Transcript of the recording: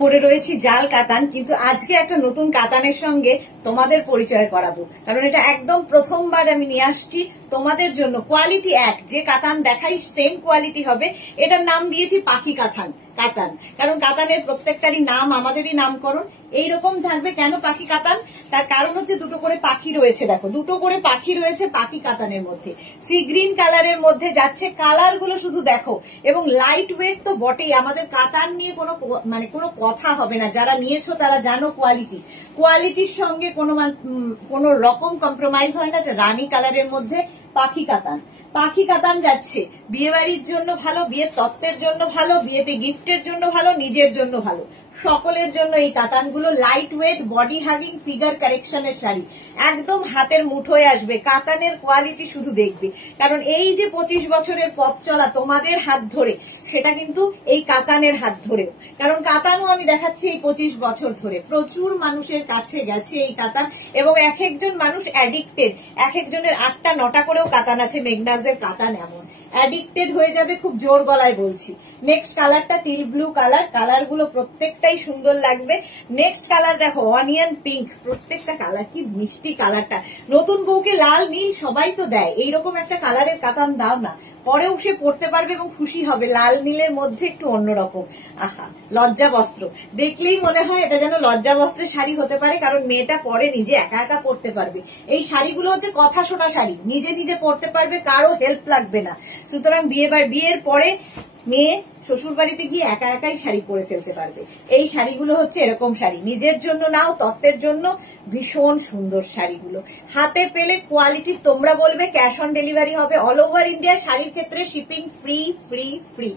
পরে রয়েছি জাল কাতান, কিন্তু আজকে একটা নতুন কাতানের সঙ্গে তোমাদের পরিচয় করাবো, কারণ এটা একদম প্রথমবার আমি নিয়ে আসছি তোমাদের জন্য। কোয়ালিটি এক, যে কাতান দেখাই সেম কোয়ালিটি হবে। এটার নাম দিয়েছি পাখি কাতান। কারণ কাতানের প্রত্যেকটারই নাম আমাদেরই নামকরণ এইরকম থাকবে। কেন পাখি কাতান? তার কারণ হচ্ছে দুটো করে পাখি রয়েছে, দেখো দুটো করে পাখি রয়েছে পাখি কাতানের মধ্যে। সি গ্রিন কালারের মধ্যে যাচ্ছে, কালার গুলো শুধু দেখো, এবং লাইট ওয়েট তো বটেই। আমাদের কাতান নিয়ে কোনো কথা হবে না, যারা নিয়েছো তারা জানো কোয়ালিটির সঙ্গে কোনো রকম কম্প্রোমাইজ হয় না। রানী কালারের মধ্যে পাখি কাতান যাচ্ছে, বিয়ে বাড়ির জন্য ভালো, বিয়ের তত্ত্বের জন্য ভালো, বিয়েতে গিফটের জন্য ভালো, নিজের জন্য ভালো, সকলের জন্য এই কাতানগুলো। Light weight, body hugging, figure কারেকশনের শাড়ি, একদম হাতের মুঠোয় আসবে। কাতানের কোয়ালিটি শুধু দেখবে, কারণ এই যে 25 বছরের পথ চলা তোমাদের হাত ধরে, সেটা কিন্তু এই কাতানের হাত ধরেও। কারণ কাতানও আমি দেখাচ্ছি এই 25 বছর ধরে প্রচুর মানুষের কাছে গেছে এই কাতান, এবং এক একজন মানুষ অ্যাডিক্টেড। এক একজনের 8টা 9টা করেও কাতান আছে। মেঘনাজের কাতান এমন অ্যাডিক্টেড হয়ে যাবে, খুব জোর গলায় বলছি। নেক্সট কালারটা টিল ব্লু কালার গুলো প্রত্যেকটাই সুন্দর লাগবে। নেক্সট কালার দেখো অনিয়ন পিঙ্ক, প্রত্যেকটা কালার কি মিষ্টি। কালারটা নতুন বউকে লাল নীল সবাই তো দেয়, এইরকম একটা কালারের কাতান দাও না, পরেও সে পড়তে পারবে এবং খুশি হবে। লাল নীলের মধ্যে একটু অন্যরকম, আহা লজ্জা বস্ত্র দেখলেই মনে হয় এটা যেন লজ্জা বস্ত্রের শাড়ি হতে পারে, কারণ মেয়েটা পরে নিজে একা একা পড়তে পারবে। এই শাড়িগুলো হচ্ছে কথা শোনা শাড়ি, নিজে নিজে পড়তে পারবে, কারো হেল্প লাগবে না। সুতরাং বিয়ের পরে মেয়ে শ্বশুর বাড়িতে গিয়ে একা একাই শাড়ি পরে ফেলতে পারবে। এই শাড়িগুলো হচ্ছে এরকম শাড়ি, নিজের জন্য নাও, তত্ত্বের জন্য ভীষণ সুন্দর শাড়িগুলো। হাতে পেলে কোয়ালিটি তোমরা বলবে, ক্যাশ অন ডেলিভারি হবে অল ওভার ইন্ডিয়া। শাড়ির ক্ষেত্রে শিপিং ফ্রি।